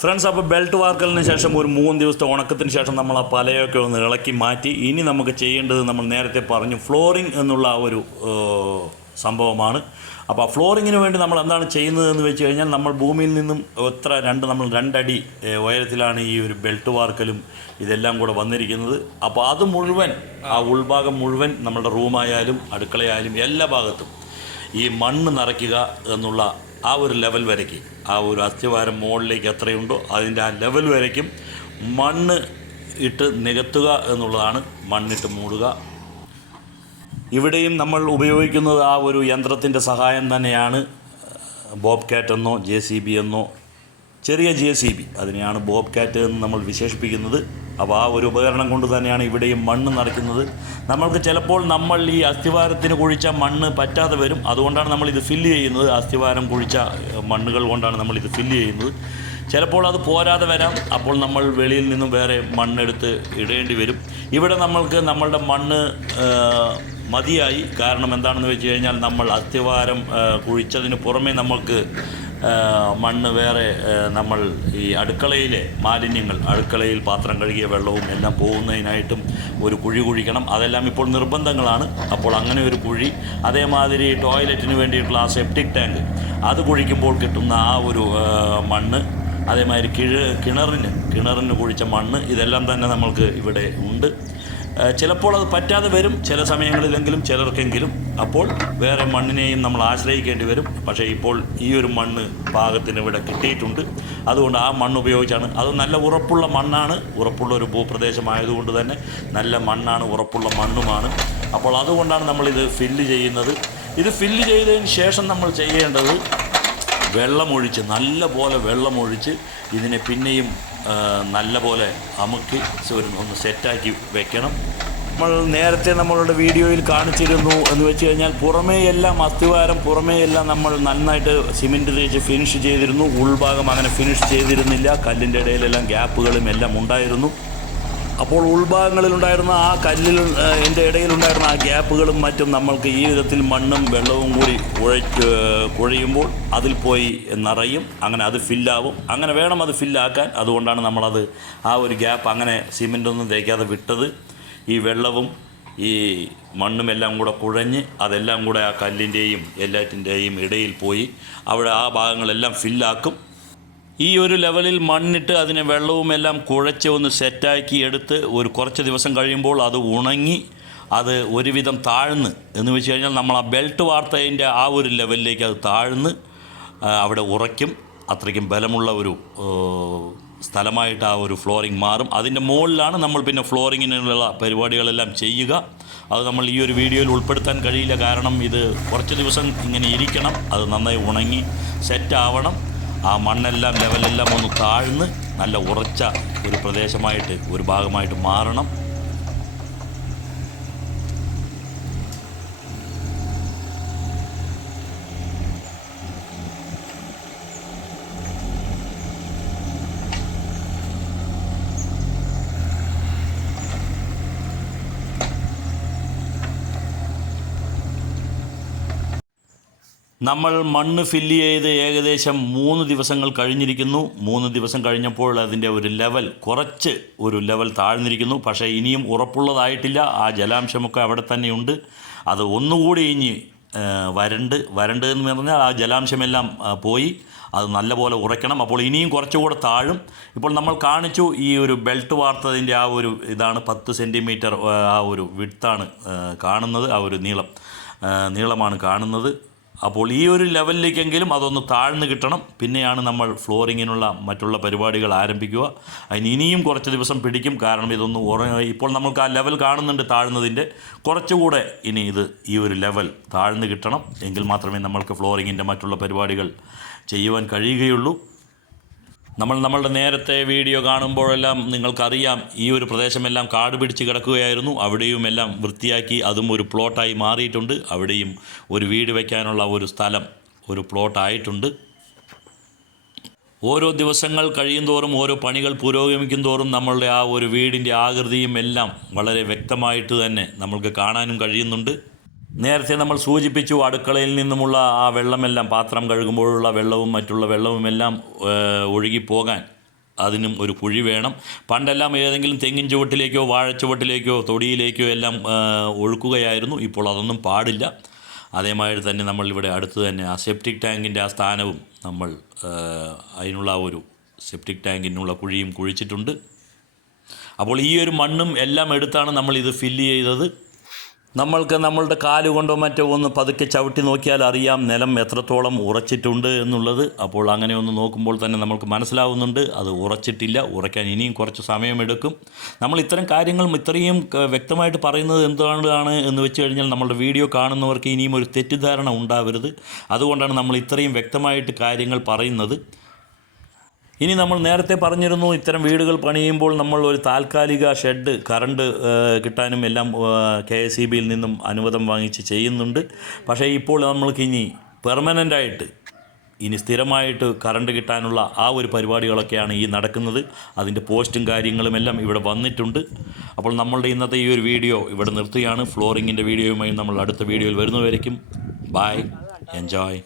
Friends അപ്പോൾ belt വാർക്കലിന് ശേഷം ഒരു മൂന്ന് ദിവസത്തെ ഉണക്കത്തിന് ശേഷം നമ്മൾ ആ പലയൊക്കെ ഒന്ന് ഇളക്കി മാറ്റി. ഇനി നമുക്ക് ചെയ്യേണ്ടത് നമ്മൾ നേരത്തെ പറഞ്ഞു ഫ്ലോറിംഗ് എന്നുള്ള ഒരു സംഭവമാണ്. അപ്പോൾ ആ ഫ്ലോറിങ്ങിന് വേണ്ടി നമ്മൾ എന്താണ് ചെയ്യുന്നതെന്ന് വെച്ച് കഴിഞ്ഞാൽ നമ്മൾ ഭൂമിയിൽ നിന്നും എത്ര രണ്ട് നമ്മൾ രണ്ടടി ഉയരത്തിലാണ് ഈ ഒരു ബെൽറ്റ് വാർക്കലും ഇതെല്ലാം കൂടെ വന്നിരിക്കുന്നത്. അപ്പോൾ അത് മുഴുവൻ ആ ഉൾഭാഗം മുഴുവൻ നമ്മുടെ റൂമായാലും അടുക്കളയായാലും എല്ലാ ഭാഗത്തും ഈ മണ്ണ് നിറയ്ക്കുക എന്നുള്ള ആ ഒരു ലെവൽ വരയ്ക്ക്. ആ ഒരു അസ്ഥിവാരം മുകളിലേക്ക് എത്രയുണ്ടോ അതിന്റെ ആ ലെവൽ വരയ്ക്കും. മണ്ണ് ഇട്ട് നികത്തുക എന്നുള്ളതാണ് മണ്ണിട്ട് മൂടുക. ഇവിടെയും നമ്മൾ ഉപയോഗിക്കുന്നത് ആ ഒരു യന്ത്രത്തിന്റെ സഹായം തന്നെയാണ്. ബോബ് കാറ്റ് എന്നോ ജെ സി ബി എന്നോ ചെറിയ ജെ സി ബി. അതിനെയാണ് ബോബ് കാറ്റ് എന്ന് നമ്മൾ വിശേഷിപ്പിക്കുന്നത്. അപ്പോൾ ആ ഒരു ഉപകരണം കൊണ്ട് തന്നെയാണ് ഇവിടെയും മണ്ണ് നിറയ്ക്കുന്നത്. നമ്മൾക്ക് ചിലപ്പോൾ നമ്മൾ ഈ അസ്ഥിവാരത്തിന് കുഴിച്ച മണ്ണ് പറ്റാതെ വരും. അതുകൊണ്ടാണ് നമ്മൾ ഇത് ഫില്ല് ചെയ്യുന്നത്. അസ്ഥിവാരം കുഴിച്ച മണ്ണുകൾ കൊണ്ടാണ് നമ്മൾ ഇത് ഫില്ല് ചെയ്യുന്നത്. ചിലപ്പോൾ അത് പോരാതെ വരാം. അപ്പോൾ നമ്മൾ വെളിയിൽ നിന്നും വേറെ മണ്ണെടുത്ത് ഇടേണ്ടി വരും. ഇവിടെ നമ്മൾക്ക് നമ്മളുടെ മണ്ണ് മതിയായി. കാരണം എന്താണെന്ന് വെച്ച് കഴിഞ്ഞാൽ നമ്മൾ ഏഹ്, കുഴിച്ചതിന് പുറമേ നമ്മൾക്ക് മണ്ണ് വേറെ നമ്മൾ ഈ അടുക്കളയിലെ മാലിന്യങ്ങൾ അടുക്കളയിൽ പാത്രം കഴുകിയ വെള്ളവും എല്ലാം പോകുന്നതിനായിട്ടും ഒരു കുഴി കുഴിക്കണം. അതെല്ലാം ഇപ്പോൾ നിർബന്ധങ്ങളാണ്. അപ്പോൾ അങ്ങനെ ഒരു കുഴി അതേമാതിരി ടോയ്ലറ്റിന് വേണ്ടിയിട്ടുള്ള ആ സെപ്റ്റിക് ടാങ്ക് അത് കുഴിക്കുമ്പോൾ കിട്ടുന്ന ആ ഒരു മണ്ണ് അതേമാതിരി കിഴ കിണറിന് കിണറിന് കുഴിച്ച മണ്ണ് ഇതെല്ലാം തന്നെ നമ്മൾക്ക് ഇവിടെ ഉണ്ട്. ചിലപ്പോൾ അത് പറ്റാതെ വരും. ചില സമയങ്ങളിലെങ്കിലും ചിലർക്കെങ്കിലും. അപ്പോൾ വേറെ മണ്ണിനെയും നമ്മൾ ആശ്രയിക്കേണ്ടി വരും. പക്ഷേ ഇപ്പോൾ ഈ ഒരു മണ്ണ് പാകത്തിന് ഇവിടെ കിട്ടിയിട്ടുണ്ട്. അതുകൊണ്ട് ആ മണ്ണ് ഉപയോഗിച്ചാണ്. അത് നല്ല ഉറപ്പുള്ള മണ്ണാണ്. ഉറപ്പുള്ള ഒരു ഭൂപ്രദേശമായതുകൊണ്ട് തന്നെ നല്ല മണ്ണാണ് ഉറപ്പുള്ള മണ്ണുമാണ്. അപ്പോൾ അതുകൊണ്ടാണ് നമ്മളിത് ഫില്ല് ചെയ്യുന്നത്. ഇത് ഫില്ല് ചെയ്തതിന് ശേഷം നമ്മൾ ചെയ്യേണ്ടത് വെള്ളമൊഴിച്ച് നല്ല പോലെ വെള്ളമൊഴിച്ച് ഇതിനെ പിന്നെയും നല്ല പോലെ അമുക്കി ഒന്ന് സെറ്റാക്കി വെക്കണം. നമ്മൾ നേരത്തെ നമ്മളുടെ വീഡിയോയിൽ കാണിച്ചിരുന്നു എന്ന് വെച്ച് കഴിഞ്ഞാൽ പുറമേയെല്ലാം അസ്ഥിവാരം പുറമേ എല്ലാം നമ്മൾ നന്നായിട്ട് സിമെന്റ് തേച്ച് ഫിനിഷ് ചെയ്തിരുന്നു. ഉൾഭാഗം അങ്ങനെ ഫിനിഷ് ചെയ്തിരുന്നില്ല. കല്ലിന്റെ ഇടയിലെല്ലാം ഗ്യാപ്പുകളും എല്ലാം ഉണ്ടായിരുന്നു. അപ്പോൾ ഉൾഭാഗങ്ങളിലുണ്ടായിരുന്ന ആ കല്ലിൽ എന്റെ ഇടയിലുണ്ടായിരുന്ന ആ ഗ്യാപ്പുകളും മറ്റും നമ്മൾക്ക് ഈ വിധത്തിൽ മണ്ണും വെള്ളവും കൂടി കുഴച്ച് കുഴയുമ്പോൾ അതിൽ പോയി നിറയും. അങ്ങനെ അത് ഫില്ലാവും. അങ്ങനെ വേണം അത് ഫില്ലാക്കാൻ. അതുകൊണ്ടാണ് നമ്മളത് ആ ഒരു ഗ്യാപ്പ് അങ്ങനെ സിമെന്റൊന്നും തേക്കാതെ വിട്ടത്. ഈ വെള്ളവും ഈ മണ്ണും എല്ലാം കൂടെ കുഴഞ്ഞ് അതെല്ലാം കൂടെ ആ കല്ലിന്റെയും എല്ലാറ്റിന്റെയും ഇടയിൽ പോയി. അവിടെ ആ ഭാഗങ്ങളെല്ലാം ഫില്ലാക്കും. ഈ ഒരു ലെവലിൽ മണ്ണിട്ട് അതിനെ വെള്ളവും എല്ലാം കുഴച്ച് ഒന്ന് സെറ്റാക്കി എടുത്ത് ഒരു കുറച്ച് ദിവസം കഴിയുമ്പോൾ അത് ഉണങ്ങി അത് ഒരുവിധം താഴ്ന്ന് എന്ന് വെച്ച് കഴിഞ്ഞാൽ നമ്മൾ ആ ബെൽറ്റ് വാർത്തതിന്റെ ആ ഒരു ലെവലിലേക്ക് അത് താഴ്ന്ന് അവിടെ ഉറയ്ക്കും. അത്രയ്ക്കും ബലമുള്ള ഒരു സ്ഥലമായിട്ട് ആ ഒരു ഫ്ലോറിങ് മാറും. അതിന്റെ മുകളിലാണ് നമ്മൾ പിന്നെ ഫ്ലോറിങ്ങിനുള്ള പരിപാടികളെല്ലാം ചെയ്യുക. അത് നമ്മൾ ഈ ഒരു വീഡിയോയിൽ ഉൾപ്പെടുത്താൻ കഴിയില്ല. കാരണം ഇത് കുറച്ച് ദിവസം ഇങ്ങനെ ഇരിക്കണം. അത് നന്നായി ഉണങ്ങി സെറ്റ് ആവണം ആ മണ്ണെല്ലാം ലെവലെല്ലാം ഒന്ന് താഴ്ന്ന് നല്ല ഉറച്ച ഒരു പ്രദേശമായിട്ട് ഒരു ഭാഗമായിട്ട് മാറണം. നമ്മൾ മണ്ണ് ഫില്ല് ചെയ്ത് ഏകദേശം മൂന്ന് ദിവസങ്ങൾ കഴിഞ്ഞിരിക്കുന്നു. മൂന്ന് ദിവസം കഴിഞ്ഞപ്പോൾ അതിന്റെ ഒരു ലെവൽ കുറച്ച് ഒരു ലെവൽ താഴ്ന്നിരിക്കുന്നു. പക്ഷേ ഇനിയും ഉറപ്പുള്ളതായിട്ടില്ല. ആ ജലാംശമൊക്കെ അവിടെ തന്നെയുണ്ട് അത് ഒന്നുകൂടി ഇനി വരണ്ട് വരണ്ട് എന്ന് പറഞ്ഞാൽ ആ ജലാംശമെല്ലാം പോയി. അത് നല്ലപോലെ ഉറയ്ക്കണം. അപ്പോൾ ഇനിയും കുറച്ചുകൂടെ താഴും. ഇപ്പോൾ നമ്മൾ കാണിച്ചു ഈ ഒരു ബെൽറ്റ് വാർത്തതിന്റെ ആ ഒരു ഇതാണ് പത്ത് സെന്റിമീറ്റർ ആ ഒരു വിട്താണ് കാണുന്നത്. ആ ഒരു നീളം നീളമാണ് കാണുന്നത്. അപ്പോൾ ഈ ഒരു ലെവലിലേക്കെങ്കിലും അതൊന്ന് താഴ്ന്നു കിട്ടണം. പിന്നെയാണ് നമ്മൾ ഫ്ലോറിങ്ങിനുള്ള മറ്റുള്ള പരിപാടികൾ ആരംഭിക്കുക. അതിന് ഇനിയും കുറച്ച് ദിവസം പിടിക്കും. കാരണം ഇതൊന്ന് ഇപ്പോൾ നമുക്ക് ആ ലെവൽ കാണുന്നുണ്ട് താഴ്ന്നതിന്റെ. കുറച്ചുകൂടെ ഇനി ഇത് ഈ ഒരു ലെവൽ താഴ്ന്നു കിട്ടണം. എങ്കിൽ മാത്രമേ നമ്മൾക്ക് ഫ്ലോറിങ്ങിന്റെ മറ്റുള്ള പരിപാടികൾ ചെയ്യുവാൻ കഴിയുകയുള്ളൂ. നമ്മൾ നമ്മളുടെ നേരത്തെ വീഡിയോ കാണുമ്പോഴെല്ലാം നിങ്ങൾക്കറിയാം ഈ ഒരു പ്രദേശമെല്ലാം കാട് പിടിച്ച് കിടക്കുകയായിരുന്നു. അവിടെയും എല്ലാം വൃത്തിയാക്കി അതും ഒരു പ്ലോട്ടായി മാറിയിട്ടുണ്ട്. അവിടെയും ഒരു വീട് വയ്ക്കാനുള്ള ഒരു സ്ഥലം ഒരു പ്ലോട്ടായിട്ടുണ്ട്. ഓരോ ദിവസങ്ങൾ കഴിയുന്തോറും ഓരോ പണികൾ പുരോഗമിക്കും തോറും നമ്മളുടെ ആ ഒരു വീടിന്റെ ആകൃതിയും എല്ലാം വളരെ വ്യക്തമായിട്ട് തന്നെ നമ്മൾക്ക് കാണാനും കഴിയുന്നുണ്ട്. നേരത്തെ നമ്മൾ സൂചിപ്പിച്ചു അടുക്കളയിൽ നിന്നുമുള്ള ആ വെള്ളമെല്ലാം പാത്രം കഴുകുമ്പോഴുള്ള വെള്ളവും മറ്റുള്ള വെള്ളവുമെല്ലാം ഒഴുകിപ്പോകാൻ അതിനും ഒരു കുഴി വേണം. പണ്ടെല്ലാം ഏതെങ്കിലും തെങ്ങിൻ ചുവട്ടിലേക്കോ വാഴച്ചുവട്ടിലേക്കോ തൊടിയിലേക്കോ എല്ലാം ഒഴുക്കുകയായിരുന്നു. ഇപ്പോൾ അതൊന്നും പാടില്ല. അതേമാതിരി തന്നെ നമ്മൾ ഇവിടെ അടുത്ത് തന്നെ ആ സെപ്റ്റിക് ടാങ്കിന്റെ ആ സ്ഥാനവും നമ്മൾ അതിനുള്ള ഒരു സെപ്റ്റിക് ടാങ്കിനുള്ള കുഴിയും കുഴിച്ചിട്ടുണ്ട്. അപ്പോൾ ഈ ഒരു മണ്ണും എല്ലാം എടുത്താണ് നമ്മൾ ഇത് ഫില്ല് ചെയ്തത്. നമ്മൾക്ക് നമ്മളുടെ കാൽ കൊണ്ടോ മറ്റോ ഒന്ന് പതുക്കെ ചവിട്ടി നോക്കിയാൽ അറിയാം നിലം എത്രത്തോളം ഉറച്ചിട്ടുണ്ട് എന്നുള്ളത്. അപ്പോൾ അങ്ങനെ ഒന്ന് നോക്കുമ്പോൾ തന്നെ നമുക്ക് മനസ്സിലാവുന്നുണ്ട്. അത് ഉറച്ചിട്ടില്ല ഉറയ്ക്കാൻ ഇനിയും കുറച്ച് സമയമെടുക്കും. നമ്മൾ ഇത്തരം കാര്യങ്ങൾ ഇത്രയും വ്യക്തമായിട്ട് പറയുന്നത് എന്താണ് എന്ന് വെച്ച് കഴിഞ്ഞാൽ നമ്മളുടെ വീഡിയോ കാണുന്നവർക്ക് ഇനിയും ഒരു തെറ്റിദ്ധാരണ ഉണ്ടാവരുത്. അതുകൊണ്ടാണ് നമ്മൾ ഇത്രയും വ്യക്തമായിട്ട് കാര്യങ്ങൾ പറയുന്നത്. ഇനി നമ്മൾ നേരത്തെ പറഞ്ഞിരുന്നു ഇത്തരം വീടുകൾ പണിയുമ്പോൾ നമ്മൾ ഒരു താൽക്കാലിക ഷെഡ് കറണ്ട് കിട്ടാനും എല്ലാം കെ എസ് ഇ ബിയിൽ നിന്നും അനുവാദം വാങ്ങിച്ച് ചെയ്യുന്നുണ്ട്. പക്ഷേ ഇപ്പോൾ നമ്മൾക്ക് ഇനി പെർമനന്റായിട്ട് ഇനി സ്ഥിരമായിട്ട് കറണ്ട് കിട്ടാനുള്ള ആ ഒരു പരിപാടികളൊക്കെയാണ് ഈ നടക്കുന്നത്. അതിന്റെ പോസ്റ്റും കാര്യങ്ങളും എല്ലാം ഇവിടെ വന്നിട്ടുണ്ട്. അപ്പോൾ നമ്മളുടെ ഇന്നത്തെ ഈ ഒരു വീഡിയോ ഇവിടെ നിർത്തുകയാണ്. ഫ്ലോറിങ്ങിന്റെ വീഡിയോയുമായി നമ്മൾ അടുത്ത വീഡിയോയിൽ വരുന്നവരേക്കും ബൈ എൻജോയ്.